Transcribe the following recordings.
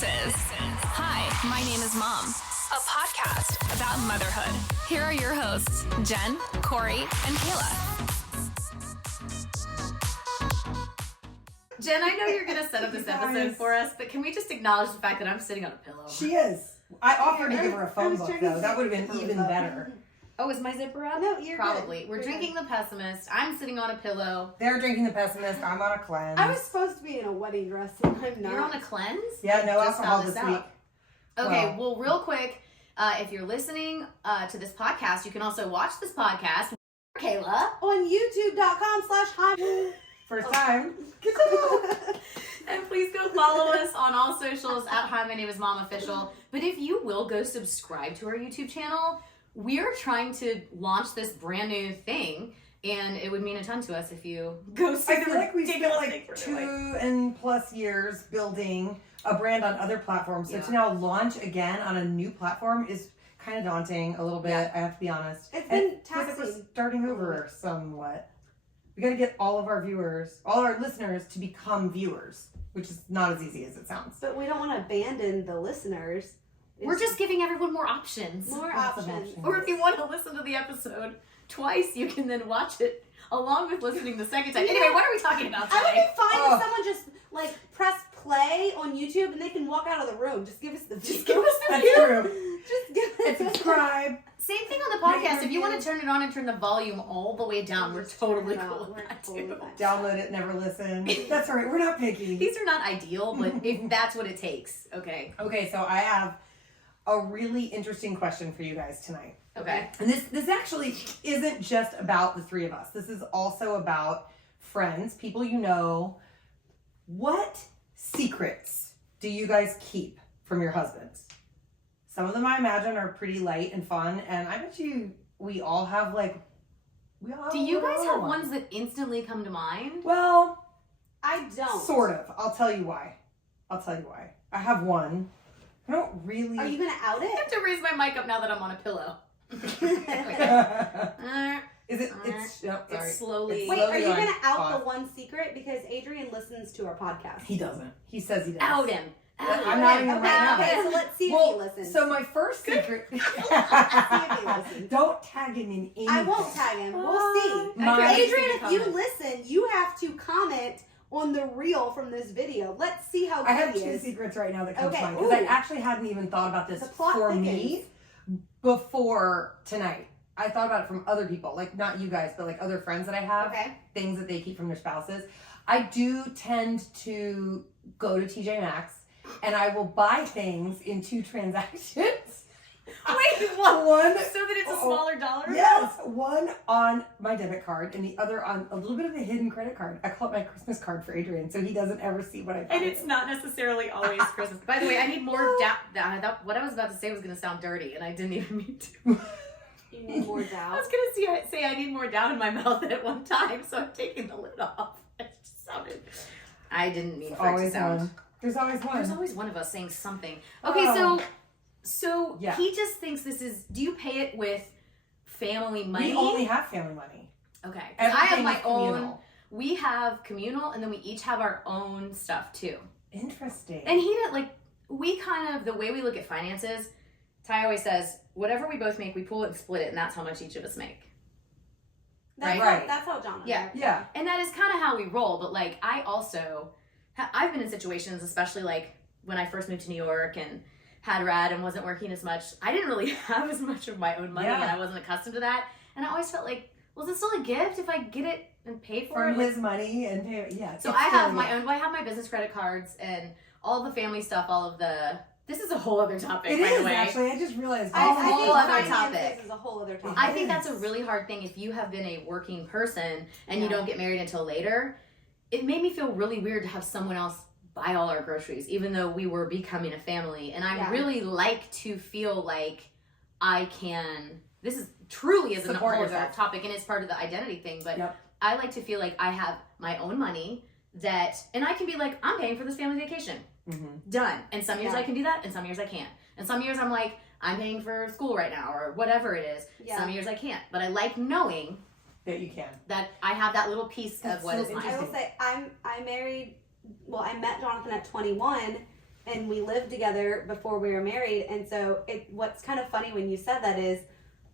Hi, my name is Mom, a podcast about motherhood. Here are your hosts, Jen, Corey, and Kaela. Jen, I know you're going to set up this episode for us, but can we just acknowledge the fact that I'm sitting on a pillow? She is. I offered to give her a phone book, though. That would have been even better. Oh, is my zipper up? No, you're Probably. good. We're drinking the pessimist. I'm sitting on a pillow. They're drinking the pessimist. I'm on a cleanse. I was supposed to be in a wedding dress, and I'm not. You're on a cleanse? Yeah, no Just alcohol found this out. week. Okay, well, real quick, if you're listening to this podcast, you can also watch this podcast. Kaela. On youtube.com/hi. First time. And please go follow us on all socials at Hi My Name is Mom Official. But if you will go subscribe to our YouTube channel, we're trying to launch this brand new thing, and it would mean a ton to us if you go see I feel like we spent thing we're doing. 2+ years building a brand on other platforms. So to now launch again on a new platform is kind of daunting a little bit, I have to be honest. It's been feels like we're taxing. starting over somewhat. We got to get all of our viewers, all our listeners to become viewers, which is not as easy as it sounds. But we don't want to abandon the listeners. We're just giving everyone more options. More Lots of options. options. Or if you want to listen to the episode twice, you can then watch it along with listening the second time. Anyway, what are we talking about I would today? be fine if someone just press play on YouTube and they can walk out of the room. Just give us the view. Just give us the That's view. true. Just give us And subscribe. Same thing on the podcast. If you want to turn it on and turn the volume all the way down, we're totally cool with We're that totally too. fine. Download it, never listen. That's all right. We're not picky. These are not ideal, but if that's what it takes, okay. Okay, so I have a really interesting question for you guys tonight. Okay. And this actually isn't just about the three of us. This is also about friends, people you know. What secrets do you guys keep from your husbands? Some of them I imagine are pretty light and fun, and I bet you we all have Do you guys have ones that instantly come to mind? Well, I don't. sort of. I'll tell you why. I have one. I don't really. Are you going to out I have it? to raise my mic up now that I'm on a pillow. Is it? It's. No, sorry. It's slowly. Wait, are you going going to out off. the one secret? Because Adrian listens to our podcast. He doesn't. He says he does. Out him. I'm not even Okay, right now. okay, so let's see if Well, he listens. so my first secret. listens. Don't tag him in anything. I won't tag him. We'll see. My- Adrian, if you listen, you have to comment on the reel from this video. Let's see how good I have he two is. secrets right now that come Okay, to mind because I ooh. actually hadn't even thought about this The plot for thickens. me before tonight. I thought about it from other people, like not you guys, but like other friends that I have. Okay. Things that they keep from their spouses. I do tend to go to TJ Maxx and I will buy things in 2 transactions. Wait, what? One. So that it's a smaller dollar amount? Yes, one on my debit card and the other on a little bit of a hidden credit card. I call it my Christmas card for Adrian, so he doesesn't ever see what I buy. And it's not necessarily always Christmas. By the way, I need more what I was about to say was going to sound dirty, and I didn't even mean to. You need more I doubt. was going to say I need more down in my mouth at one time, so I'm taking the lid off. It just sounded... I didn't mean for it to always sound... one. There's always one. There's always one of us saying something. Okay, so Yeah. he just thinks this is... Do you pay it with family money? We only have family money. Okay. 'Cause I have Everything my is own... communal. We have communal, and then we each have our own stuff, too. Interesting. And he didn't, we kind of... The way we look at finances, Ty always says, whatever we both make, we pull it and split it, and that's how much each of us make. That's Right. How, that's how John and I Yeah. are. Yeah. And that is kind of how we roll, but, I also... I've been in situations, especially, when I first moved to New York and had Rad and wasn't working as much, I didn't really have as much of my own money, Yeah. and I wasn't accustomed to that. And I always felt like, well, is it still a gift if I get it and pay for From it? his money and pay, yeah. So it's I have still- my own, I have my business credit cards and all the family stuff, all of the... This is a whole other topic, It by is the way. actually. I just realized. I I whole think other finances topic. is a whole other topic. I think that's a really hard thing if you have been a working person and you don't get married until later. It made me feel really weird to have someone else buy all our groceries, even though we were becoming a family. And I really like to feel like I can, this is truly is a whole Support other yourself. topic and it's part of the identity thing, but Yep. I like to feel like I have my own money that, and I can be like, I'm paying for this family vacation. Mm-hmm. Done. And some years I can do that, and some years I can't. And some years I'm like, I'm paying for school right now, or whatever it is. Yeah. Some years I can't. But I like knowing that you can. that I have that little piece That's of what so is mine. I will say I met Jonathan at 21, and we lived together before we were married. And so what's kind of funny when you said that is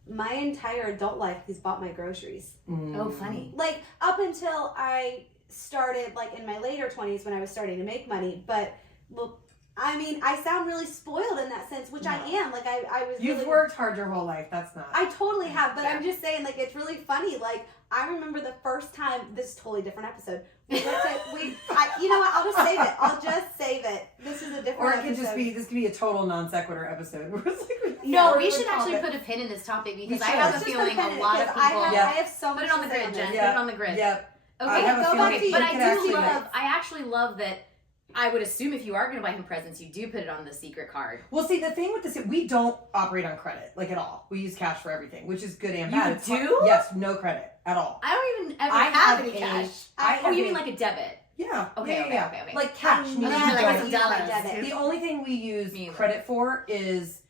my entire adult life, he's bought my groceries. Oh, funny. Like up until I started like in my later 20s when I was starting to make money. But well, I mean, I sound really spoiled in that sense, which I am. Like I was. You've worked hard your whole life. That's not. I totally have, but I'm just saying, like, it's really funny. Like, I remember the first time. This is a totally different episode. You know what? I'll just save it. I'll just save it. This is a different. Or it episode. could just be. This could be a total non sequitur episode. Where it's like, No, we should actually put a pin in this topic because I have a feeling a lot of people. I have so much. Put it on the grid, Jen. Put it on the grid. Yep. Okay, go back to but you. I actually love that. I would assume if you are going to buy him presents, you do put it on the secret card. Well, see, the thing with this, we don't operate on credit, like at all. We use cash for everything, which is good and bad. You do? Yes, no credit at all. I don't even ever I have any have cash. You mean like a debit? Yeah. Okay. Like cash. Okay, meaning like like a debit. the only thing we use credit for is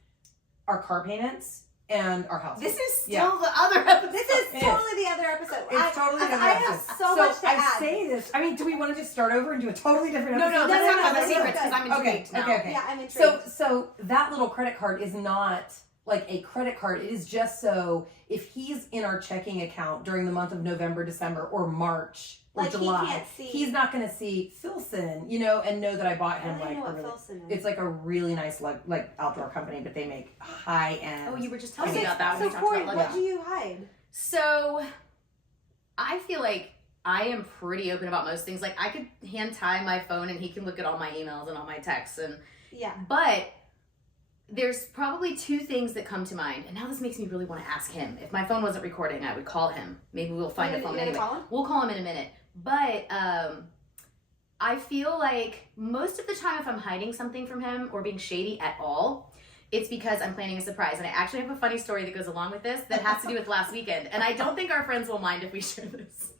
our car payments and our house. This is still the other episode. This is totally the other episode. It's totally the other I episode. have so much to I add. say this. I mean, do we want to just start over and do a totally different episode? No, let's talk about the no, secrets because I'm intrigued now. Okay. Yeah, I'm intrigued. So that little credit card is not like a credit card. It is just so if he's in our checking account during the month of November, December, or March or Like, he July, can't see. he's not going to see Filson, and know that I bought him I don't like know a what really, Filson is. it's like a really nice like outdoor company, but they make high end. Oh, you were just telling me about that when So we talked Corey, about what luggage. do you hide? So, I feel like I am pretty open about most things. Like, I could hand tie my phone and he can look at all my emails and all my texts. Yeah. But there's probably two things that come to mind. And now this makes me really want to ask him. If my phone wasn't recording, I would call him. Maybe we'll find a phone anyway. Call him? We'll call him in a minute. But I feel like most of the time if I'm hiding something from him or being shady at all, it's because I'm planning a surprise. And I actually have a funny story that goes along with this that has to do with last weekend. And I don't think our friends will mind if we share this.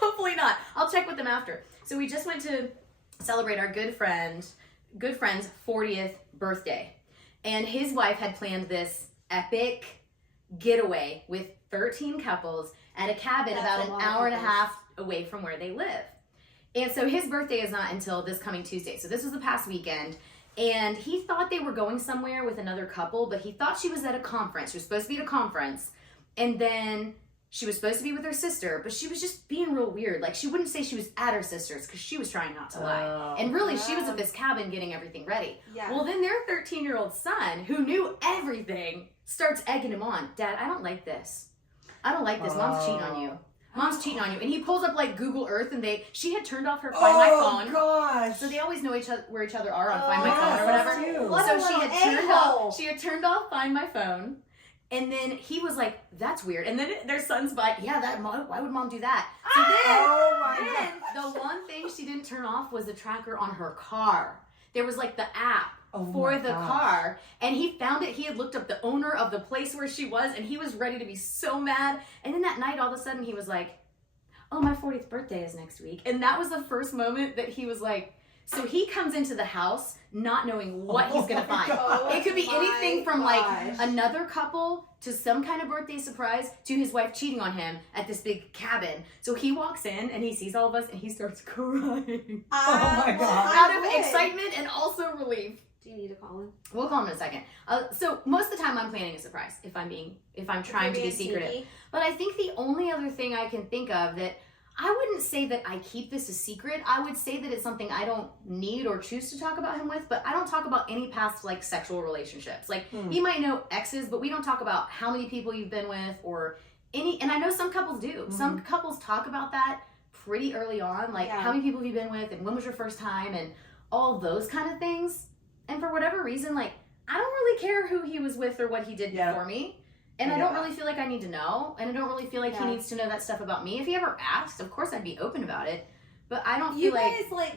Hopefully not. I'll check with them after. So we just went to celebrate our good friend's 40th birthday. And his wife had planned this epic getaway with 13 couples at a cabin about an hour and a half away from where they live. And so his birthday is not until this coming Tuesday. So this was the past weekend. And he thought they were going somewhere with another couple, but he thought she was at a conference. She was supposed to be at a conference. And then she was supposed to be with her sister, but she was just being real weird. Like, she wouldn't say she was at her sister's because she was trying not to lie. And really, she was at this cabin getting everything ready. Yeah. Well, then their 13-year-old son, who knew everything, starts egging him on. Dad, I don't like this. I don't like this. Mom's cheating on you. Mom's cheating on you. And he pulls up like Google Earth and she had turned off her Find My Phone. Oh gosh. So they always know where each other are on Find My Phone or whatever. What So a little she had turned off Find My Phone. And then he was like, that's weird. And then their son's like, yeah, why would mom do that? So then the one thing she didn't turn off was the tracker on her car. There was like the app for the car. And he found it. He had looked up the owner of the place where she was and he was ready to be so mad. And then that night, all of a sudden, he was like, oh, my 40th birthday is next week. And that was the first moment that he was like, so he comes into the house not knowing what he's going to find. It could be anything from like another couple to some kind of birthday surprise to his wife cheating on him at this big cabin. So he walks in and he sees all of us and he starts crying. Oh my God. Out of excitement and also relief. Do you need to call him? We'll call him in a second. So most of the time I'm planning a surprise if I'm trying to be secretive. But I think the only other thing I can think of that I wouldn't say that I keep this a secret. I would say that it's something I don't need or choose to talk about him with, but I don't talk about any past like sexual relationships. Like he might know exes, but we don't talk about how many people you've been with or any, and I know some couples do. Mm-hmm. Some couples talk about that pretty early on, like how many people have you been with and when was your first time and all those kind of things. And for whatever reason, like I don't really care who he was with or what he did before me. And I don't really feel like I need to know. And I don't really feel like he needs to know that stuff about me. If he ever asked, of course I'd be open about it. But I don't feel like... You guys, like,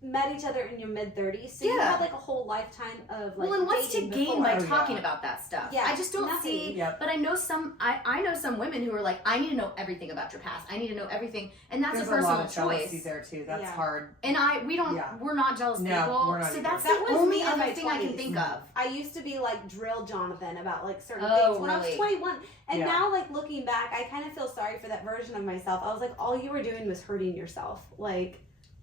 met each other in your mid-30s. So you had, like, a whole lifetime of, like, well, and what's to gain by talking yeah. about that stuff? Yeah, I just don't nothing. see... Yep. But I know I know some women who are like, I need to know everything about your past. I need to know everything. And that's There's a personal lot of jealousy choice. there, too. That's hard. And we're not jealous people. We're not so either. that's That the was only me in other my thing I can 20s. think of. I used to be like drill Jonathan about like certain Oh, things when I was really? 21. And now like looking back, I kind of feel sorry for that version of myself. I was like, all you were doing was hurting yourself. Like,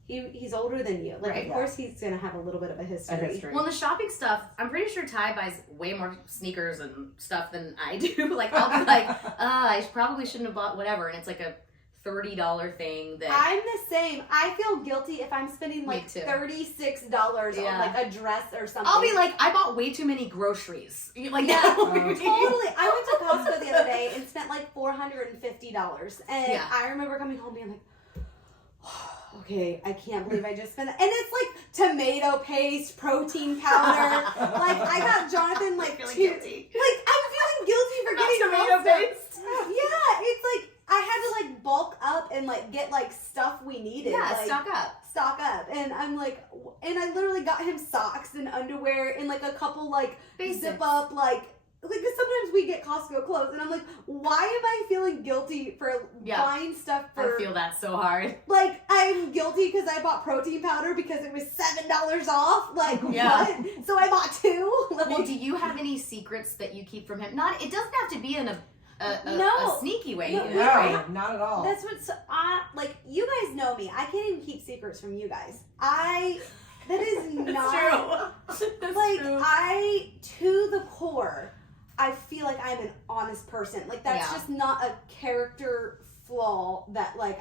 he's older than you. Like, Right. of course he's going to have a little bit of a history. Well, the shopping stuff, I'm pretty sure Ty buys way more sneakers and stuff than I do. Like, I'll be like, I probably shouldn't have bought whatever. And it's like a $30 thing that... I'm the same. I feel guilty if I'm spending like $36 on like a dress or something. I'll be like, I bought way too many groceries. Like, yeah, totally. I went to Costco the other day and spent like $450. And I remember coming home being like, okay, I can't believe I just spent that. And it's like tomato paste, protein powder. Like, I got Jonathan like feeling two. guilty. Like, I'm feeling guilty for getting tomato paste. Yeah, it's like I had to like bulk up and like get like stuff we needed. Yeah, like, stock up. And I'm like, and I literally got him socks and underwear and like a couple like Basics. Zip up like sometimes we get Costco clothes and I'm like, why am I feeling guilty for buying stuff for... I feel that so hard. Like, I'm guilty because I bought protein powder because it was $7 off. Like, what? So I bought two? Like, well, do you have any secrets that you keep from him? It doesn't have to be in a sneaky way. No, not at all. That's what, like, you guys know me. I can't even keep secrets from you guys. That is not... That's true. That's like, true. to the core... I feel like I'm an honest person. Like, that's just not a character flaw that, like,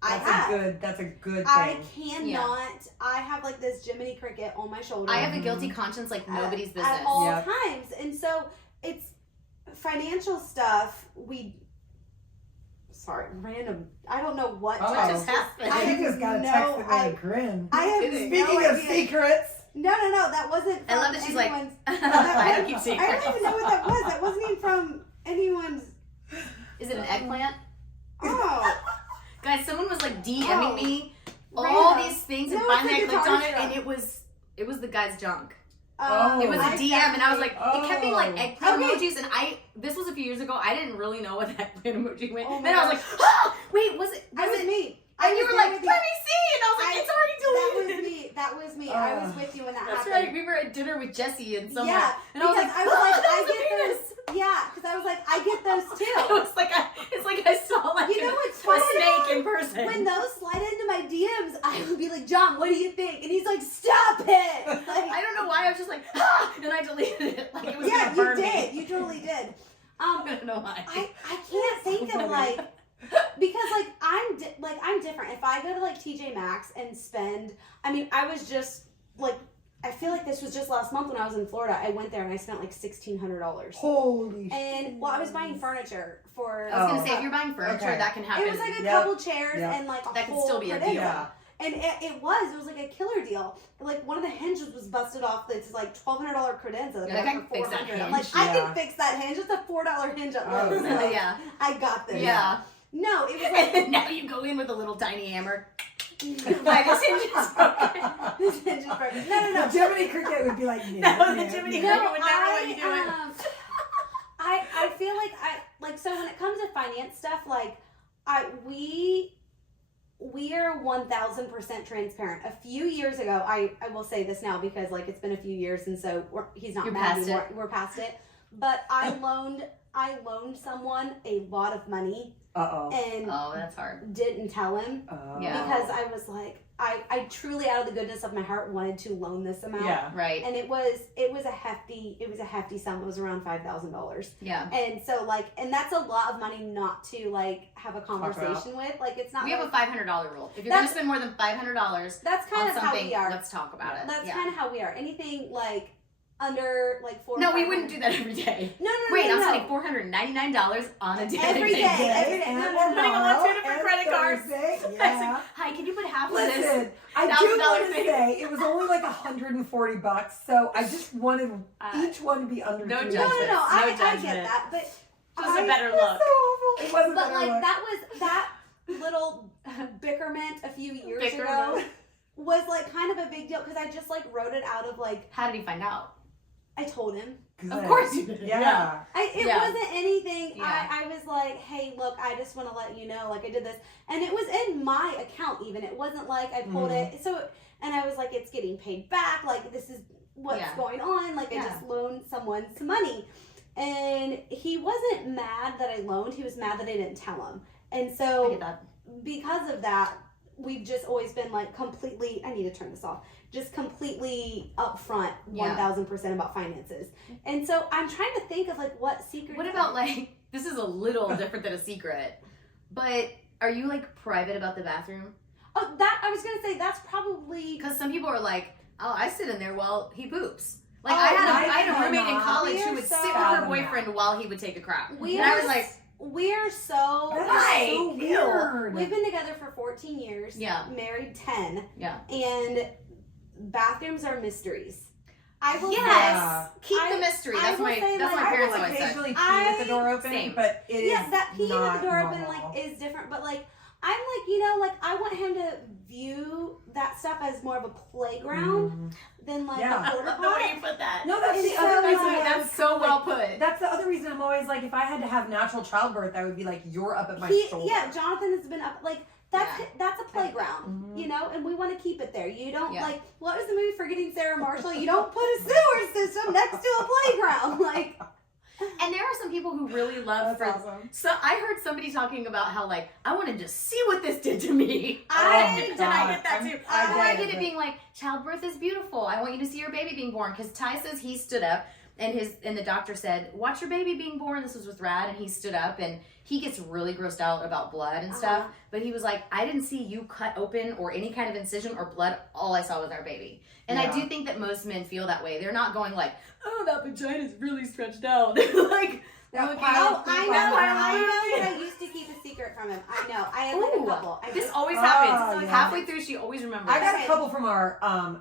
That's a good thing. I cannot. I have, like, this Jiminy Cricket on my shoulder. I have a guilty conscience like nobody's business. At all times. And so, it's financial stuff. Random. I don't know what just happened. I just got a text with a grin. I have Speaking of secrets. No, that wasn't from I love that she's like, I don't keep secrets. I don't even know what that was. That wasn't even from anyone's... Is it an eggplant? Oh. Guys, someone was like DMing me all these things and finally I clicked on it and it was the guy's junk. It was a DM and I was like, it kept being like eggplant emojis and this was a few years ago. I didn't really know what that eggplant emoji meant. And I was like, wait, was it me. And you were like, let me see. And I was like, it's already deleted. That was me. I was with you when that happened. That's right. We were at dinner with Jesse and someone. Yeah. And I was like, I get those. Yeah, because I was like, I get those too. It's like I saw like you know what's a funny? snake in person. When those slide into my DMs, I would be like, John, what do you think? And he's like, stop it. Like, I don't know why. I was just like, and I deleted it. Like it was yeah, gonna burn you did. me. You totally did. I don't know why. I can't think of like. Because like I'm different. If I go to like TJ Maxx and spend, I mean, I was just like, I feel like this was just last month when I was in Florida. I went there and I spent like $1,600. Holy! And I was buying furniture for. I was gonna say if you're buying furniture, that can happen. It was like a couple chairs and like a that can whole still be a credenza. deal. Yeah. And it was like a killer deal. Like one of the hinges was busted off. It's like $1,200 credenza. Yeah, I can fix that hinge. I'm like, I can fix that hinge. It's a $4 hinge at Lowe's. Like, yeah, I got this. Yeah. No, it was like. And now you go in with a little tiny hammer. Like this hinge is broken. This hinge is broken. No. The Jiminy Cricket would be like, the Jiminy Cricket would never let you do it. I feel like so when it comes to finance stuff, like we are 1,000% transparent. A few years ago, I will say this now because like it's been a few years and so he's not mad anymore. We're past it. But I loaned someone a lot of money. And that's hard. Didn't tell him. Yeah. Because I was like, I truly out of the goodness of my heart wanted to loan this amount. Yeah. Right. And it was a hefty sum. It was around $5,000. Yeah. And so like, and that's a lot of money not to like have a conversation with. Like it's not. We have a $500 rule. If you're gonna spend more than $500, that's kind of how we are. Let's talk about it. That's kind of how we are. Anything like under like $400. No, we wouldn't do that every day. No. Wait, I'm spending $499 on a day. Every day. And we're putting on 2 different credit cards. Yeah. Like, hi, can you put half of Listen, this? I do want to say it was only like $140, so I just wanted each one to be under. No $2. judgment. No, I judgment. get that, but Just a better look. So awful. It wasn't. But like that little bickerment a few years ago was like kind of a big deal because I just like wrote it out of like. How did he find out? I told him. Of course you did. Yeah. It wasn't anything. Yeah. I was like, hey, look, I just want to let you know, like I did this. And it was in my account even. It wasn't like I pulled it. So, and I was like, it's getting paid back. Like this is what's going on. Like I just loaned someone some money. And he wasn't mad that I loaned. He was mad that I didn't tell him. And so because of that, we've just always been like completely, I need to turn this off, just completely upfront 1000% about finances. And so I'm trying to think of like what secret. What about like, this is a little different than a secret, but are you like private about the bathroom? Oh, that, I was going to say that's probably. Because some people are like, oh, I sit in there while he poops. Like I had a roommate in college who would sit with her boyfriend while he would take a crap. And I was like, we're so weird. We've been together for 14 years. Yeah. Married 10. Yeah. And bathrooms are mysteries. I will keep the mystery. That's my parents always said. I occasionally pee with the door open, but it is that peeing with the door normal. open like is different. But like I'm like, you know, like I want him to view that stuff as more of a playground than like a porta potty. The way you put that. No, that's the so other reason. That's so well put. That's the other reason I'm always like, if I had to have natural childbirth, I would be like, you're up at my shoulder. Yeah, Jonathan has been up like. That's a playground, you know, and we want to keep it there. You don't like, what was the movie Forgetting Sarah Marshall? You don't put a sewer system next to a playground, like. And there are some people who really love. That's awesome. So I heard somebody talking about how like I want to just see what this did to me. I get that too. I get it but- being like childbirth is beautiful. I want you to see your baby being born because Ty says he stood up. And the doctor said, watch your baby being born. This was with Rad, and he stood up, and he gets really grossed out about blood and stuff. But he was like, I didn't see you cut open or any kind of incision or blood. All I saw was our baby. And I do think that most men feel that way. They're not going like, oh, that vagina's really stretched out. They're like, I know that I used to keep a secret from him. I know. I have like a couple. This always happens. Halfway through, she always remembers. I got a couple from our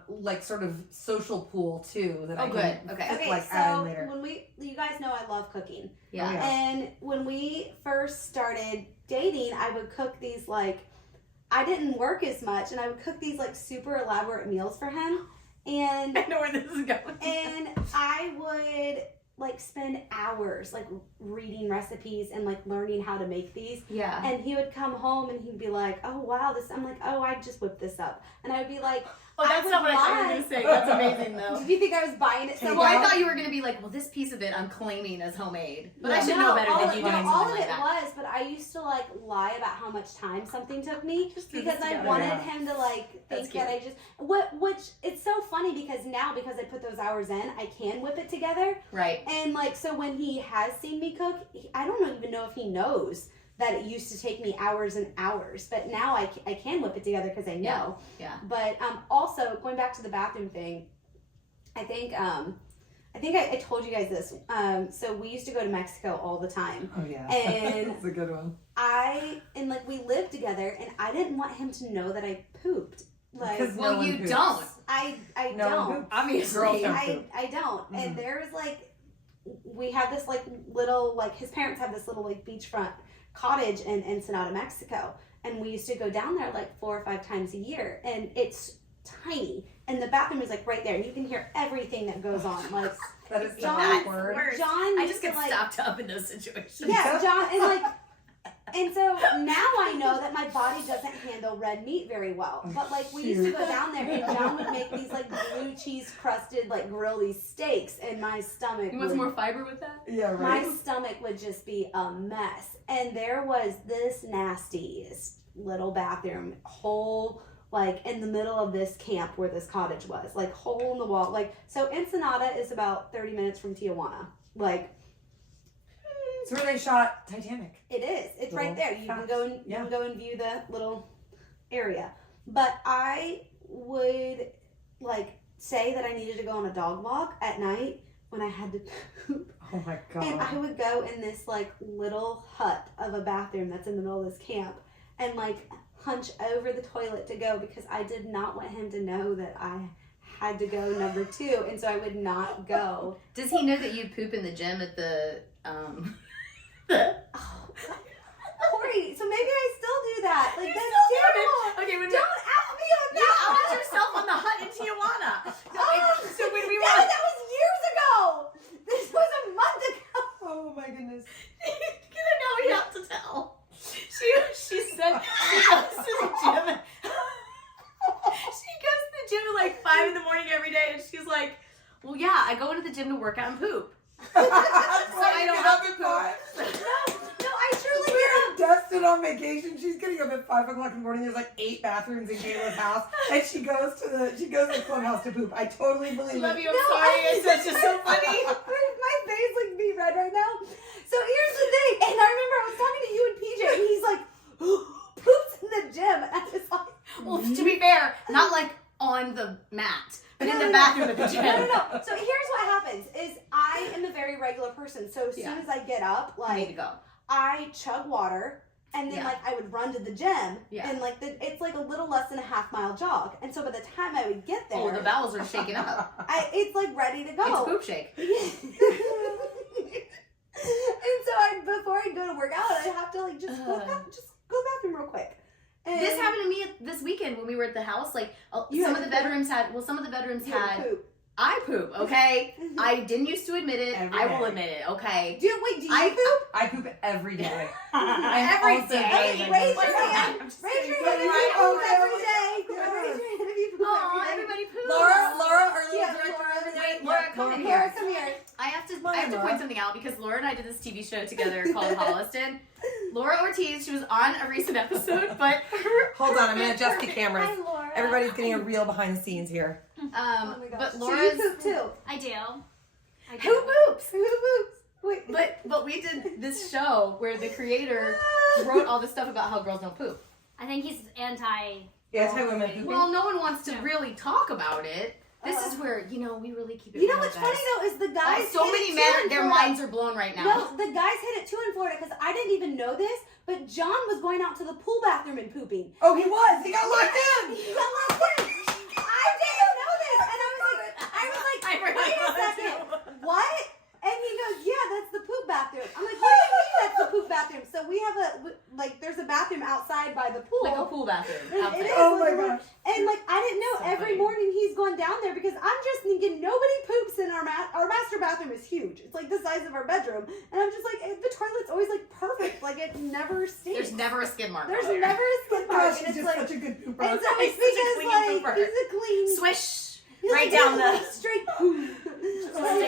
like sort of social pool too that I can add in later. When you guys know I love cooking. Yeah. And when we first started dating, I would cook these like, I didn't work as much, and I would cook these like super elaborate meals for him. And I know where this is going. And I would like spend hours like reading recipes and like learning how to make these. Yeah. And he would come home and he'd be like, oh wow, this, I'm like, oh, I just whipped this up. And I would be like, oh, that's not what I thought you were going to say. That's amazing though. Did you think I was buying it? Well, I thought you were going to be like, well, this piece of it I'm claiming as homemade. But I should know better than you doing something all of like it that. was, but I used to like lie about how much time something took me because I wanted him to like think that I just, which it's so funny because now because I put those hours in, I can whip it together. Right. And like, so when he has seen me cook, I don't even know if he knows that it used to take me hours and hours, but now I can whip it together because I know. Yeah. But also going back to the bathroom thing, I think I told you guys this. So we used to go to Mexico all the time. Oh yeah, and that's a good one. We lived together, and I didn't want him to know that I pooped. Like, well, you don't. I No don't. Obviously, I don't. And there was like, we had this like little like his parents had this little like beachfront cottage in Ensenada, Mexico, and we used to go down there like 4 or 5 times a year, and it's tiny, and the bathroom is like right there, and you can hear everything that goes on. Like that is John, I just get stopped up in those situations. Yeah, John, and so now I know that my body doesn't handle red meat very well. But like we used to go down there, and John would make these like blue cheese crusted like grill these steaks, and my stomach. You want some more fiber with that? Yeah, right. My stomach would just be a mess. And there was this nastiest little bathroom hole, like in the middle of this camp where this cottage was, like hole in the wall. Like, so Ensenada is about 30 minutes from Tijuana. Like, it's where they shot Titanic. it is. It's right there. You can go and you can go and view the little area. But I would like say that I needed to go on a dog walk at night when I had to poop. Oh my god. And I would go in this like little hut of a bathroom that's in the middle of this camp and like hunch over the toilet to go because I did not want him to know that I had to go number 2, and so I would not go. Does he know that you poop in the gym at the Corey, so maybe I still do that. Like, that's terrible. Okay, Don't out me on you that. outed yourself on the hut in Tijuana. So when we were that was years ago. This was a month ago. Oh my goodness. now we have to tell. She said she goes to the gym. She goes to the gym at like 5 in the morning every day, and she's like, "Well, yeah, I go into the gym to work out and poop." So I don't have to poop. No, I truly do. Dustin on vacation. She's getting up at 5 o'clock in the morning. There's like 8 bathrooms in Kaela's house, and she goes to the clubhouse to poop. I totally believe Love it. you. I'm sorry. It's just so funny. My face like be red right now. So here's the thing, and I remember I was talking to you and PJ, and he's like, poops in the gym, and I was like, Well, to be fair, not like on the mat, but in the bathroom of the gym. No. So here's what happens: is I am a very regular person. So as soon as I get up, You need like to go. I chug water. And then, like, I would run to the gym, and, like, it's, like, a little less than a half-mile jog. And so by the time I would get there... Oh, the bowels are shaking up. It's, like, ready to go. It's a poop shake. And so before I go to work out, I have to, like, just go to the bathroom real quick. And This happened to me this weekend when we were at the house. Like, some of the bedrooms had poop. I poop, okay? I didn't used to admit it. Every I will day. admit it, okay? Do you poop? I poop every day. Every day. Raise your hand. Raise your hand if you poop every day. Yes. Raise your hand if you poop Oh, every day. everybody poops. Laura, our little Yeah, director Laura, over there. wait, Laura, come in Laura, here. come here. I have to Laura. point something out because Laura and I did this TV show together called Holliston. Laura Ortiz, she was on a recent episode, but Hold on, I'm gonna adjust the cameras. Hi, Laura. Everybody's getting a real behind the scenes here. Oh my gosh. but So Laura's you poop too. I do. who poops? Who poops? Wait. But we did this show where the creator wrote all this stuff about how girls don't poop. I think he's anti. Anti-women pooping. Well, no one wants to really talk about it. This is where, we really keep it You know real, what's guys. funny though is the guys. So hit many it too men, in their Florida. minds are blown right now. No, the guys hit it too in Florida because I didn't even know this, but John was going out to the pool bathroom and pooping. Oh, he was. He got locked in. He got locked in. I didn't know this, and I was like, wait a second, what? And he goes, yeah, that's the poop bathroom. I'm like, what do you mean that's the poop bathroom? So we have there's a bathroom outside by the pool. Like a pool bathroom. It outside. is, Oh my like, gosh. And like I didn't know So every funny. morning he's gone down there because I'm just thinking nobody poops in our master bathroom is huge. It's like the size of our bedroom, and I'm just like the toilet's always like perfect. Like it never stinks. There's never a skid mark. There's on there. never a skid mark, Gosh, and he's it's just like such a good pooper. and so He's it's such a because clean like pooper. he's a clean Swish he's right like, down yeah, the. straight.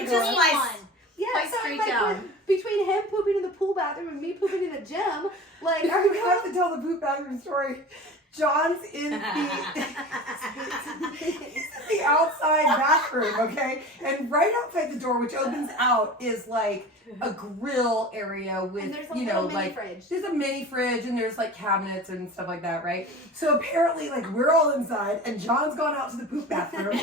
Just slice. Yeah, Slice so straight like down. between him pooping in the pool bathroom and me pooping in the gym, like our We have to tell the poop bathroom story. John's in the outside bathroom, okay? And right outside the door, which opens out, is like a grill area with, and there's a you know, little mini like fridge. there's a mini fridge and there's like cabinets and stuff like that, right? So apparently, like we're all inside, and John's gone out to the poop bathroom,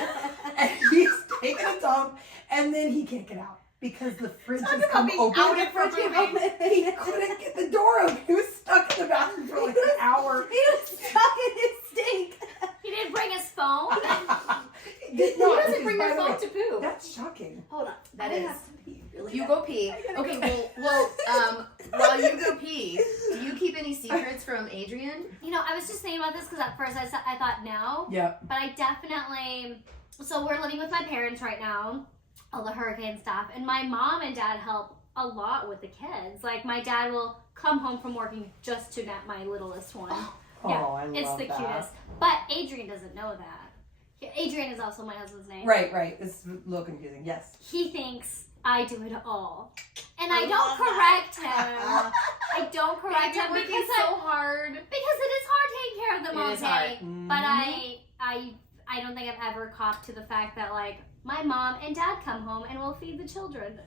and he's taking a dump, and then he can't get out because the fridge has come open. out in front of me. He couldn't get the door open. He was stuck in the bathroom for like an hour. He was stuck in his stink. He didn't bring his phone. He did Who not, doesn't because, bring by their the phone way, to poop? That's shocking. Hold on. That I is. have to pee really You bad. go pee. Okay, while you go pee, do you keep any secrets from Adrian? I was just thinking about this because at first I thought no, Yep. but I definitely. So we're living with my parents right now, all the hurricane stuff, and my mom and dad help a lot with the kids. Like my dad will come home from working just to nap my littlest one. Yeah, Oh, I love it's the that. cutest. But Adrian doesn't know that. Adrian is also my husband's name. Right. It's a little confusing. Yes. He thinks I do it all. And I I don't love correct him. I don't correct You're him working because so hard. it is hard taking care of them It all is hard. day. But I don't think I've ever copped to the fact that like my mom and dad come home and will feed the children.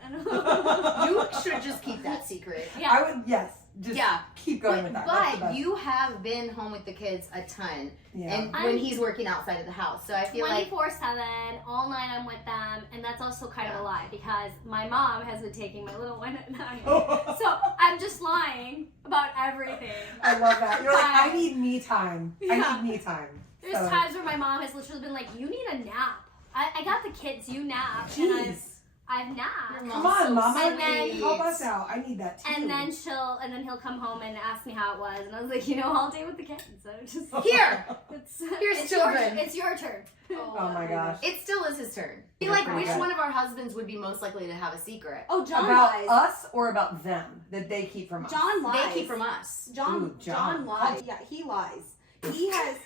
You should just keep that secret. Yeah. I would. Yes. Just keep going with that. That's the But best. you have been home with the kids a ton, Yeah. and when he's working outside of the house, so I feel like 24/7, all night I'm with them, and that's also kind of a lie because my mom has been taking my little one at night. So I'm just lying about everything. I love that. You're like, I Bye. need me time. Yeah. I need me time. There's So- times where my mom has literally been like, "You need a nap. I got the kids. You nap." And Jeez. I've napped. Come on, Mama. And then- Help us out. I need that too. And then he'll come home and ask me how it was, and I was like, all day with the kids. So just here, it's children. It's your turn. Oh my gosh. it still is his turn. I feel You're like pretty which good. one of our husbands would be most likely to have a secret? Oh, John About lies. us or about them that they keep from us? John lies. They keep from us. Ooh, John John. lies. Yeah, he lies. He has.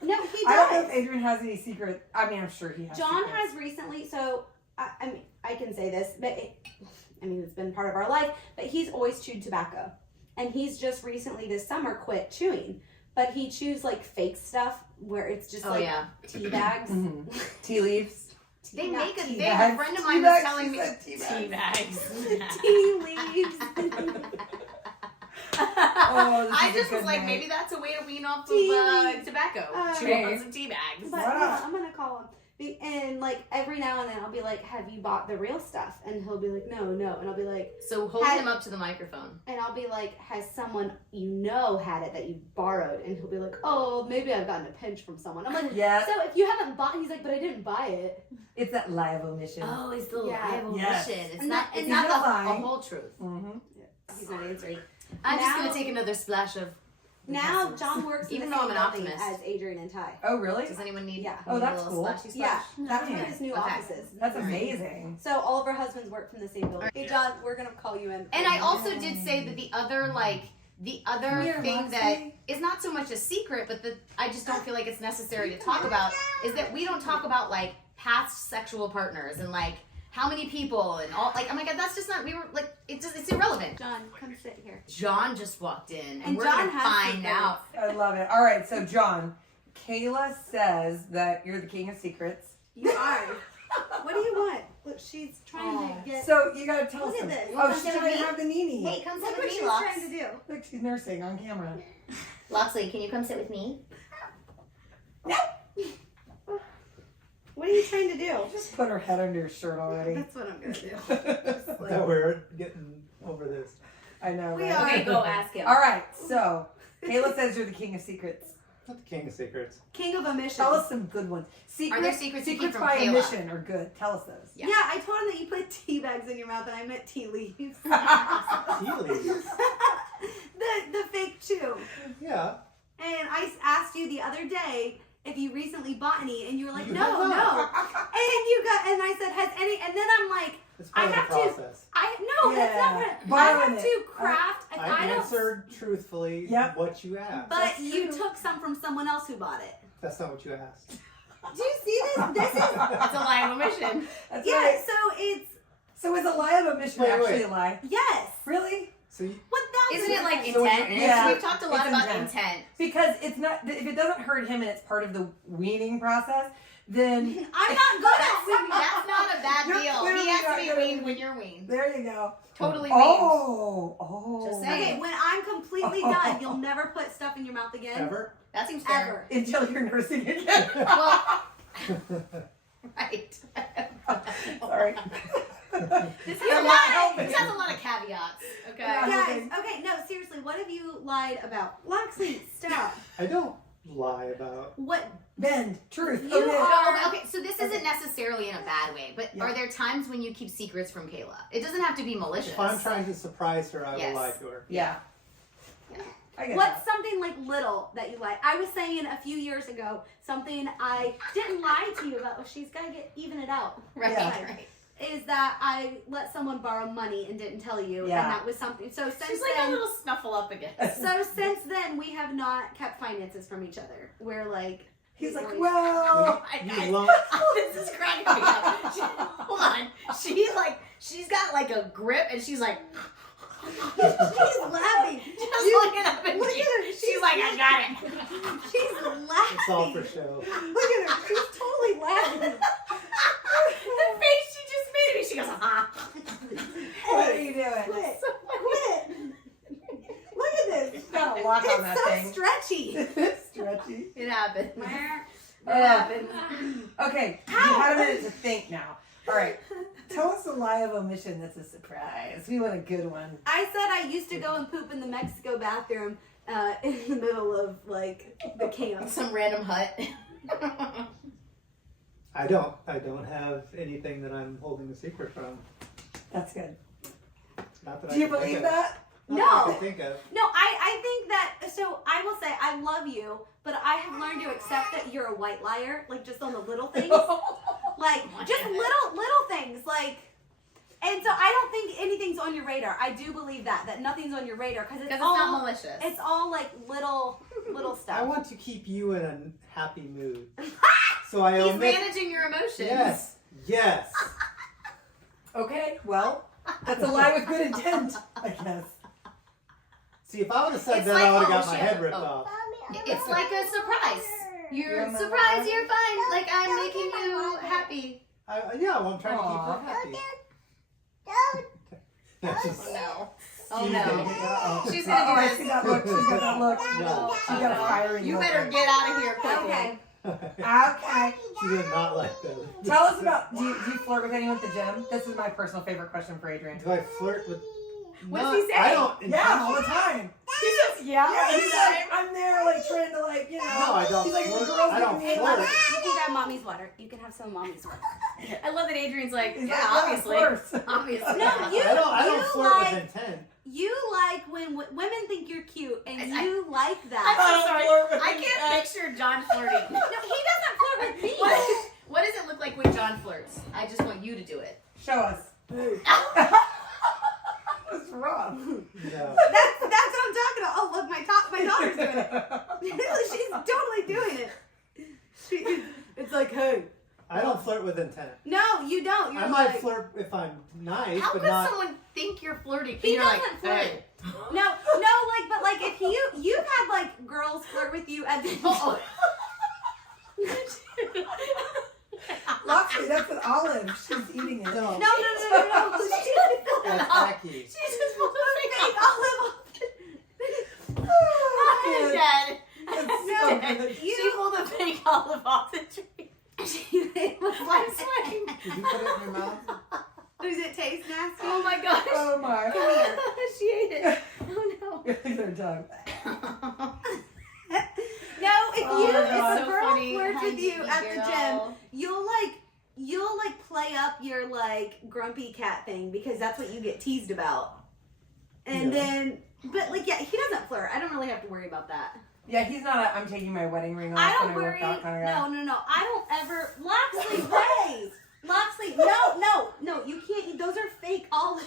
No, he I don't know if does. Adrian has any secret. I mean, I'm sure he has. John secrets. has recently. So I mean, I can say this, but it's been part of our life. But he's always chewed tobacco, and Oh, he's just recently this summer quit chewing. But he chews like fake stuff where it's just tea bags. Mm-hmm. Tea leaves. They Not make a tea thing. A bags. friend of Tea mine was bags, telling she me said tea bags. Tea leaves. Oh, this I is a just good was like, night. maybe that's a way to wean off Tea of leaves. tobacco. Chew Okay. on some tea bags. But yeah, I'm gonna call him. And like every now and then I'll be like, have you bought the real stuff? And he'll be like, no. And I'll be like, So hold him up to the microphone. and I'll be like, has someone you know had it that you borrowed? And he'll be like, oh, maybe I've gotten a pinch from someone. I'm like, Yeah, so if you haven't bought, he's like, but I didn't buy it. it's that lie of omission. Oh, it's the Yeah. lie of Yes. omission. It's And not. that- It's and not that's the a lie. whole truth. Mm-hmm. He's not answering. I'm just Now- gonna take another splash of. Now John works in Even the though same I'm an building optimist. as Adrian and Ty. Oh, really? Does anyone need? Yeah. Oh, need that's a little cool. splashy Yeah, splash? that's Okay. where his new Okay. office is. That's amazing. So all of our husbands work from the same building. Hey John, we're gonna call you in. And I also did say that the other Here, thing that Roxy. is not so much a secret, but that I just don't feel like it's necessary to talk about is that we don't talk about like past sexual partners and like how many people and all. Like, oh my god, that's just not. We were like, it's irrelevant. John, come sit here. John just walked in, and And we're John gonna has find secrets. out. I love it. All right, so John, Kaela says that you're the king of secrets. You are. What do you want? Look, she's trying to get. So you gotta tell Look us. at this. Oh, You she's want to trying to sit have the Nini. Hey, come sit Look with what me, she's Lox. trying to do. Look, she's nursing on camera. Loxley, can you come sit with me? What are you trying to do? Just put her head under your shirt already. That's what I'm gonna do. Now we're getting over this. I know, We right? are. Okay, go ask him. All right, so Kaela says you're the king of secrets. Not the king of secrets. King of omission. Tell us some good ones. Secrets, Are there secrets you keep secrets from by Kaela? omission are good. Tell us those. Yeah. Yeah, I told him that you put tea bags in your mouth, and I meant tea leaves. Tea leaves. the fake chew. Yeah. And I asked you the other day if you recently bought any, and you were like, You no, have no. not. And I said, has any? And then I'm like, It's part I of have the to- process. that's Yeah. not what. I Borrowing have it. to craft. If I I don't. answered truthfully Yep. what you asked. But That's you true. took some from someone else who bought it. That's not what you asked. Do you see this? This is It's a lie of omission. That's yeah. right. So it's So is a lie of omission Wait, actually wait. a lie? yes. Really? So you, 1,000. Isn't it like So when intent? you answer- We've talked a lot It's about intent. intent. Because it's not, if it doesn't hurt him and it's part of the weaning process, then I'm not good at weaning. That's not a bad You're deal. clearly He has not to be good at weaned it. when you're weaned. there you go. Totally weaned. Oh. Just saying. Okay, when I'm completely done, you'll never put stuff in your mouth again. ever? That seems fair. Ever. Until you're nursing again. Well, right. Sorry. This You're has, not helping. this has a lot of caveats. Okay. Yeah. Guys, okay, no, seriously, what have you lied about? Loxley, stop. I don't lie about. What? Bend. Truth. You omit. are- Okay, so this isn't necessarily in a bad way, but Yeah. are there times when you keep secrets from Kaela? It doesn't have to be malicious. If I'm trying to surprise her, I Yes. will lie to her. Yeah. Yeah. I get What's something like little that you lied? I was saying a few years ago something I didn't lie to you about. Oh, she's got to even it out. Right, Yeah. right. Is that I let someone borrow money and didn't tell you, Yeah. and that was something. So since She's like then, a little snuffle up again. so since then, we have not kept finances from each other. We're like, He's like, always- well. You lump. Oh, this is cracking me up. Hold on. She's got like a grip and she's like, she's laughing. just looking up at Look me. at her. She's like, I got it. She's laughing. It's all for show. Look at her. She's totally laughing. The face she just made at me, she goes, What are you doing? Quit. Quit. Look at this. He's got a lock on that It's so thing. stretchy. Stretchy. It happened. It happened. Okay, you had a minute to think now. All right. Tell us a lie of omission that's a surprise. We want a good one. I said I used to go and poop in the Mexico bathroom in the middle of like the camp. Some random hut. I don't have anything that I'm holding a secret from. That's good. Not that Do I you can think believe of. that? Not No. that I can think of. No, I think that, so I will say I love you, but I have learned to accept that you're a white liar, like just on the little things. Like, just little things, like, and so I don't think anything's on your radar. I do believe that nothing's on your radar, because Because it's it's all, not malicious. it's all like little I stuff. want to keep you in a happy mood. So I He's omit. managing your emotions. Yes. Yes. Okay, well, that's a lie with good intent, I guess. See, if I would have said It's that, like- I would have oh, got my shit. head ripped Oh. off. It's like a surprise. You're You're surprised, my- you're fine. Like, I'm making you happy. Yeah, well, I'm trying Aw. to keep her happy. That's just, Oh, no. Oh, She's no. gonna get- uh-oh. She's Oh, gonna I do see this. that look. She's got that look. No. She got a fiery You look. better get out of here quickly. Okay. Okay. She did not like that. Tell us about, do you flirt with anyone at the gym? This is my personal favorite question for Adrian. Do I flirt with? What No, does he say? I don't. Yeah, all the time. He says, yeah. Yeah, he's like, I'm there, like, trying to, like, you know. No, I don't He's like, flirt. the girls I don't look at me flirt. like, You can grab mommy's water. You can have some of mommy's water. I love that Adrian's like, he's yeah, like, obviously. of course. Obviously. No, you- I don't flirt like- with intent. You like when women think you're cute, and I- you like I'm that. so sorry. flirt with I him. can't picture John flirting. No, he doesn't flirt with me. What does it look like when John flirts? I just want you to do it. Show us. What's wrong? No. That's what I'm talking about. Oh, look, my daughter's doing it. She's totally doing it. It's like, hey. I don't flirt with intent. No, you don't. You're I might like, flirt if I'm nice, How but could not. someone think you're flirting? He You're like, doesn't flirt. hey. No, like, but like, if you've had like girls flirt with you at the Oh. Loxley, that's an olive. She's eating it. No, No. She that's tacky. She's just supposed to fake olive. I'm dead. It's so good. She pulled a fake olive off the tree. It was like, I'm sweating. Did you put it in your mouth? does it taste nasty? Oh my gosh. Oh my. She ate it. Oh They're done. no. No, if Oh you my if God. a So girl funny. flirts with Hi, you baby at the gym, girl. you'll like play up your like grumpy cat thing because that's what you get teased about. And Yeah. then but like yeah, he doesn't flirt. I don't really have to worry about that. Yeah, he's not a, I'm taking my wedding ring off I when don't I work worry. out kind of guy. No. I don't ever Loxley, wait. Loxley, no, you can't those are fake olives.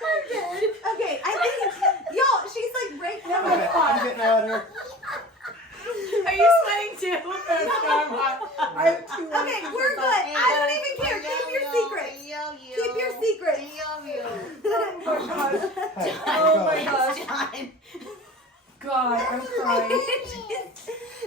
I'm dead. Okay, I think y'all, she's like breaking up. Okay, I'm getting out of here. Are you sweating too? I have two Okay, we're good. I don't even care. Keep your secret. Keep your secret. Oh my gosh. Hey, Oh my go. gosh. John. God, I'm crying.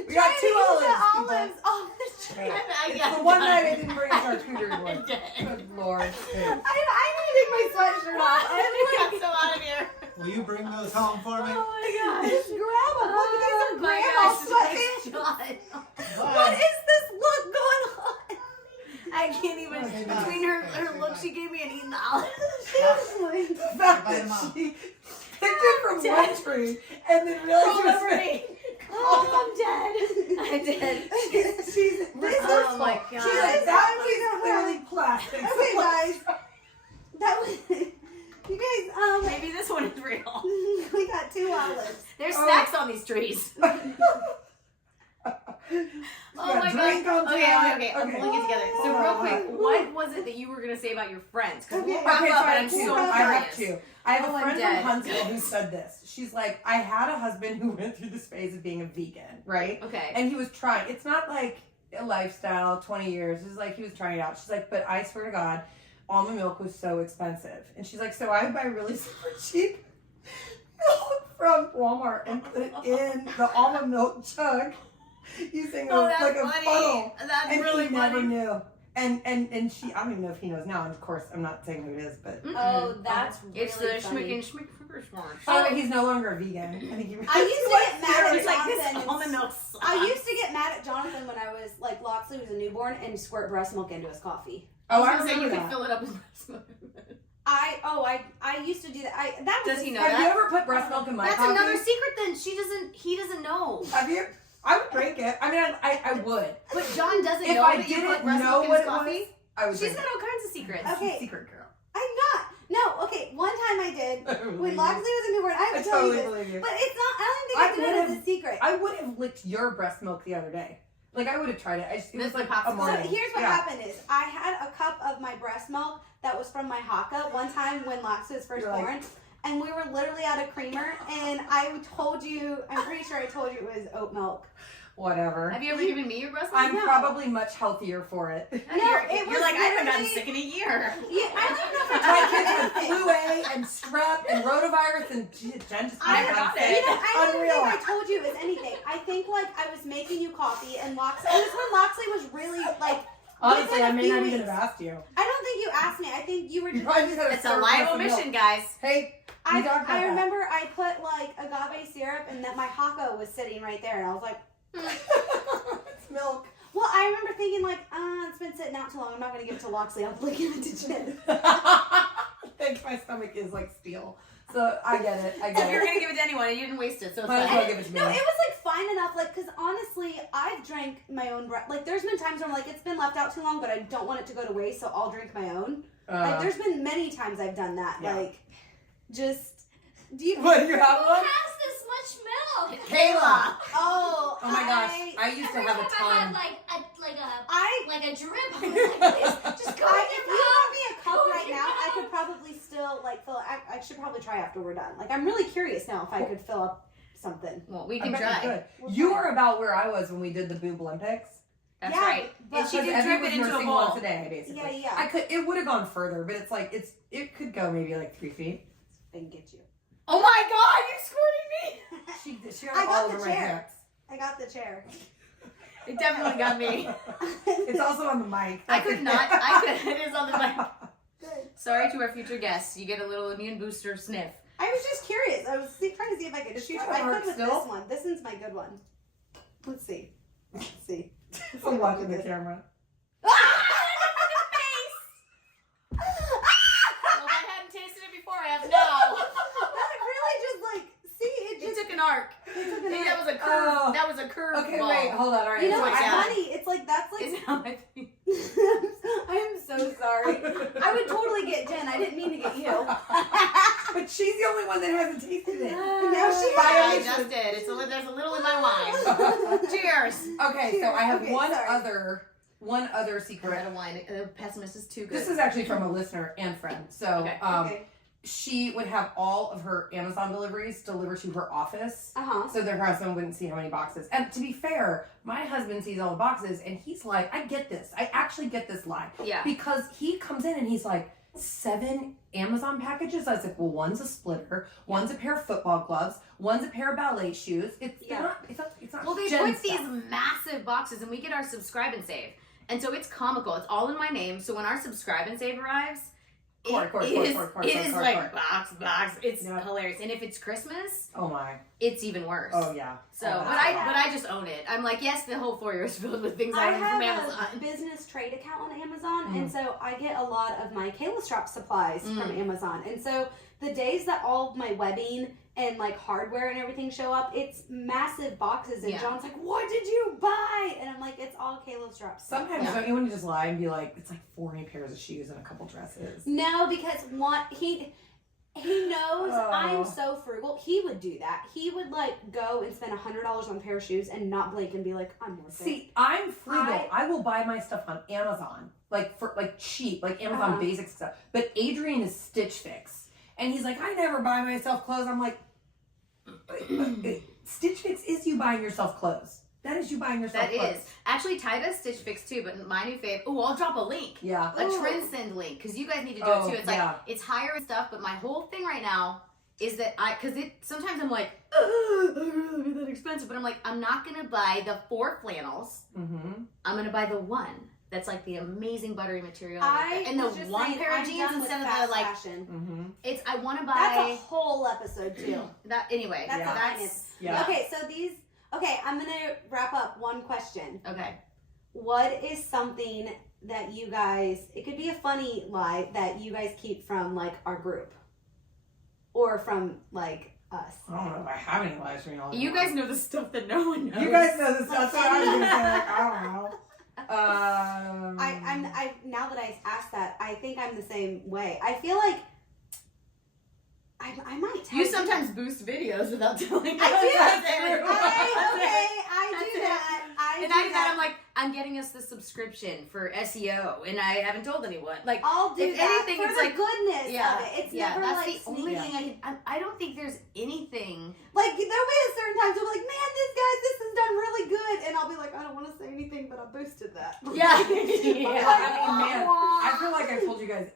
We got Trying to two use olives. the people. olives off the tree. It's the one night I didn't bring a charcuterie I'm board. dead. Good Lord. Hey, I need to take my sweatshirt off. I'm so out of here. will you bring those home for me? Oh my gosh. Just grab them. Look at these are my grandma gosh, sweatpants. John. What is this look going on? I can't even. Okay, Between her look she gave me and eating the olive. Seriously. The fact that she picked it from one tree and then realized Roll it was over me. Oh, I'm dead. I'm dead. she's Oh my She's god. like, that was clearly plastic. Okay, guys. That was. You guys, Maybe this one is real. we got two olives. There's Oh. snacks on these trees. Oh my drink god. on Okay, tap. I'm pulling it together. So real quick, what was it that you were gonna say about your friends? Because we'll Okay, wrap Okay, up, so but I I'm have so two. curious. I have two. I have Oh, a I'm friend dead. from Huntsville who said this. She's like, I had a husband who went through this phase of being a vegan, right? Okay. And he was trying. It's not like a lifestyle, 20 years. It's like he was trying it out. She's like, but I swear to God, almond milk was so expensive. And she's like, so I would buy really super cheap milk from Walmart and put it in the almond milk jug using Oh, a, that's like a funny. funnel. That's And really he never funny. knew. And she, I don't even know if he knows now. And of course, I'm not saying who it is, but Oh, that's It's really the funny. Schmick and Schmick. by the way, he's no longer a vegan. I think he I used to get mad at It's like this Jonathan. almond milk sucks. I used to get mad at Jonathan when I was like Loxley was a newborn and squirt breast milk into his coffee. Oh, I was gonna say you remember could that. fill it up with breast milk. I used to do that. That was Does he know Have that? you ever put breast milk in my That's coffee? another secret. Then he doesn't know. Have you? I would drink it. I mean, I would. But John doesn't If know I that you put didn't breast know milk in what his it coffee. was, I would She's drink got all kinds of secrets. it. Okay. Secret girl. I'm not. No, okay. One time I did. I believe When you. Loxley was a newborn, I I would tell you totally this. believe you. But it's not, I don't I think I did it as a would've- secret. I would have licked your breast milk the other day. Like, I would have tried it. I just, it This was like popsicle. a So morning. here's what Yeah. happened is I had a cup of my breast milk that was from my Haka one time when Loxley was first You're like- born. And we were literally out of creamer and I told you, I'm pretty sure I told you it was oat milk. Whatever. Have you ever given me your breast I'm milk? probably much healthier for it. No, it you're was like, I haven't gotten literally- sick in a year. Yeah, I don't know if My kids had flu A and strep and rotavirus and Jen just I got got sick. it. I don't Unreal. think I told you it was anything. I think like I was making you coffee and Loxley. It was when Loxley was really like. Honestly, within a I may few not even weeks. have asked you. I don't think you asked me. I think you were You just. probably just had a It's a surplus live of milk. omission, guys. Hey, we talked about I that. remember I put like agave syrup and that my Hako was sitting right there, and I was like, It's milk. well, I remember thinking like, it's been sitting out too long. I'm not gonna give it to Loxley. I'm giving it to Jen. Thanks, my stomach is like steel. So I get it. I If get you were it. gonna give it to anyone, and you didn't waste it, so it's Might as fine. well give it to me. No, it was like fine enough, like, cause honestly, I've drank my own breath. Like, there's been times where I'm like, it's been left out too long, but I don't want it to go to waste, so I'll drink my own. Like, there's been many times I've done that. Yeah. Like, just do you? What, you have Who one? has this much milk? Kayla. Oh, Oh my gosh, I used to Every have a time I ton. had I like a drip, I was like, please, just go in if your you mouth. brought me a cup Go in right your now, I mouth. could probably still like fill. I should probably try after we're done. Like, I'm really curious now if I could fill up something. Well, we I can bet try. you could. We'll You try. were about where I was when we did the boob Olympics. That's Yeah, right. but- And she did Because drip Evie it was into a nursing bowl. once a day, basically. Yeah, yeah. I could. It would have gone further, but it's like it could go maybe like 3 feet. I can get you. Oh my God, you squirted me! She got I it got all the over my chair. hips. I got the chair. It definitely got me. It's also on the mic. I could not. It is on the mic. Good. Sorry to our future guests. You get a little immune booster sniff. I was just curious. I was trying to see if I could. Is she I trying to could work with still? this one. This one's my good one. Let's see. Let's see. I'm watching the camera. Well, I hadn't tasted it before. I have now. That really just like see it It just. took an arc. It took an Maybe that arc. was a curve. Oh. That was a curve. Okay, ball. wait, hold on. All right. You know, so it's I have- funny. It's like that's like. Is how I think. I am so sorry. I would totally get Jen. I didn't mean to get you. But she's the only one that hasn't tasted it. Now she By I omission. just did. There's a little in my wine. Cheers. Okay, so I have Okay, one sorry. other Red secret. wine. Pessimist is too good. This is actually from a listener and friend. So Okay. Okay. she would have all of her Amazon deliveries delivered to her office. Uh-huh. So their husband wouldn't see how many boxes. And to be fair, my husband sees all the boxes and he's like, I get this. I actually get this lie. Yeah. Because he comes in and he's like, 7 Amazon packages? I was like, well, one's a splitter, one's a pair of football gloves, one's a pair of ballet shoes. It's not Well, they Jen put these stuff. massive boxes, and we get our subscribe and save, and so it's comical. It's all in my name. So when our subscribe and save arrives, Cord. it is like box. It's Yeah. hilarious. And if it's Christmas, Oh my. it's even worse. Oh yeah. So, Oh, but I just own it. I'm like, yes, the whole foyer is filled with things I I own from have Amazon. a business trade account on Amazon, Mm. and so I get a lot of my Kaela strap supplies from Amazon. And so the days that all of my webbing and like hardware and everything show up, it's massive boxes. And Yeah. John's like, "What did you buy?" And I'm like, "It's all Kaela straps." Sometimes Yeah. don't you want to just lie and be like, it's like 40 pairs of shoes and a couple dresses. No, because he knows Oh. I'm so frugal. He would do that. He would like go and spend $100 on a pair of shoes and not blink and be like, "I'm worth it." See, I'm frugal. I- I will buy my stuff on Amazon, like for like cheap, like Amazon Uh-huh. basic stuff. But Adrian is Stitch Fix, and he's like, I never buy myself clothes. I'm like, Stitch Fix is you buying yourself clothes. That is you buying yourself That clothes. is actually Ty does Stitch Fix too, but my new fave. Oh, I'll drop a link. Yeah. A Ooh. Transcend link, because you guys need to do Oh, it too. It's yeah. like it's higher and stuff, but my whole thing right now is that sometimes I'm like, be that expensive, but I'm like, I'm not gonna buy the 4 flannels. Mm-hmm. I'm gonna buy the one that's like the amazing buttery material I and the was just one saying, pair of I'm jeans done with instead of fast the like. fashion. Mm-hmm. It's I want to That's buy a whole episode too. that anyway. That's Yeah. a finance. Yeah. Okay, so these. Okay, I'm gonna wrap up one question. Okay. What is something that you guys? It could be a funny lie that you guys keep from like our group, or from like us. I don't know if I have any lives from y'all. You guys know the stuff that no one knows. You guys know this. That's what I was gonna say. Like, I don't know. I now that I asked that, I think I'm the same way. I feel like I might tell You sometimes boost videos without telling us. I do. That's true. I do That's it. that. I And do I do that. I'm like, I'm getting us the subscription for SEO, and I haven't told anyone. Like, I'll do if that anything, for it's the like, goodness yeah, of it. It's yeah, never that's like the only sneaky. thing I don't think there's anything. Like there'll be a certain times you'll be like, man, this has done really good, and I'll be like, I don't want to say anything, but I boosted that. Yeah. I mean, yeah. man, I feel like I told you guys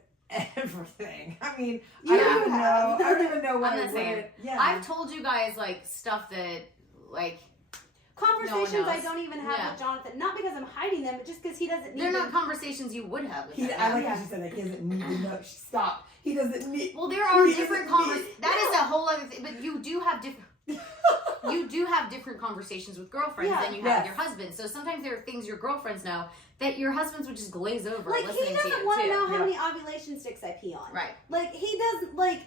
everything. I mean, I don't even know. I don't even know what I'm I not saying. would. Yeah. I've told you guys like stuff that like Conversations No one I knows. don't even have Yeah. with Jonathan, not because I'm hiding them, but just because he doesn't need they're not them. conversations you would have with He, him. I like how she said that. He doesn't need to know. Stop. He doesn't need. Well, there are He different doesn't conversations. need- That is a whole other thing. But you do have different. You do have different conversations with girlfriends Yeah. than you have Yes. with your husband. So sometimes there are things your girlfriends know that your husbands would just glaze over Like listening he to doesn't you want to too. know how Yeah. many ovulation sticks I pee on. Right. Like he doesn't like.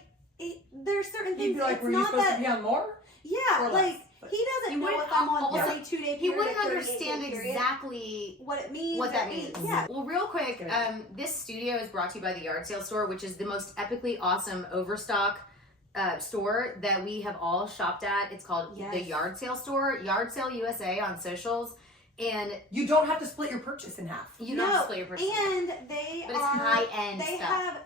There's certain He'd things. be like, it's "Were you not supposed that. to be on more?" Yeah, or like less? he doesn't He know wouldn't- if I'm on also, say 2 day period. He wouldn't or 38 understand day period, exactly what it means. what that or means. Yeah. Well, real quick, Good. this studio is brought to you by the Yard Sale Store, which is the most epically awesome overstock store that we have all shopped at. It's called Yes. the Yard Sale Store, Yard Sale USA on socials, and You don't have to split your purchase in half. you don't No, display your person. And they But it's are high end They stuff. have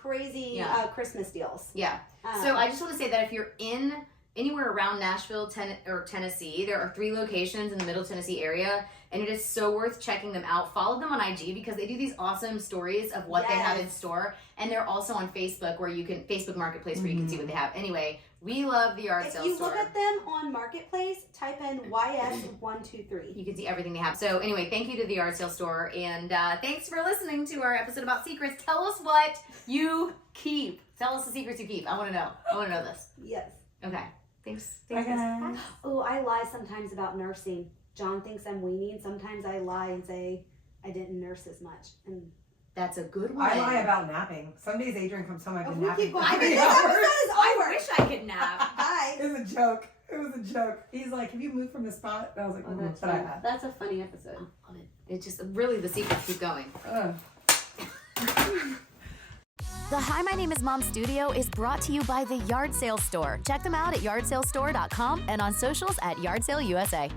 crazy Yeah. Christmas deals. Yeah. Um, So I just want to say that if you're in anywhere around Nashville or Tennessee, there are 3 locations in the Middle Tennessee area, and it is so worth checking them out. Follow them on IG because they do these awesome stories of what they have in Yes. store, and they're also on Facebook where you can Facebook Marketplace where you can see what they have. Anyway, we love the Yard if Sale you Store. look at them on Marketplace, type in YS123. You can see everything they have. So anyway, thank you to the Yard Sale Store, and thanks for listening to our episode about secrets. Tell us what you keep. Tell us the secrets you keep. I want to know. I want to know this. Yes. Okay. Thanks. Bye, Thanks. guys. Oh, I lie sometimes about nursing. John thinks I'm weaning. Sometimes I lie and say I didn't nurse as much. And That's a good one. I lie about napping. Some days Adrian comes home, I've been we napping keep for going. 3 This hours. episode is I over. wish I could nap. Bye. It was a joke. It was a joke. He's like, "Have you moved from the spot?" And I was like, "But I have." That's a funny episode. Love it. It's just really the secrets keep going. Ugh. The Hi, My Name is Mom Studio is brought to you by the Yard Sale Store. Check them out at yardsalestore.com and on socials at Yard Sale USA.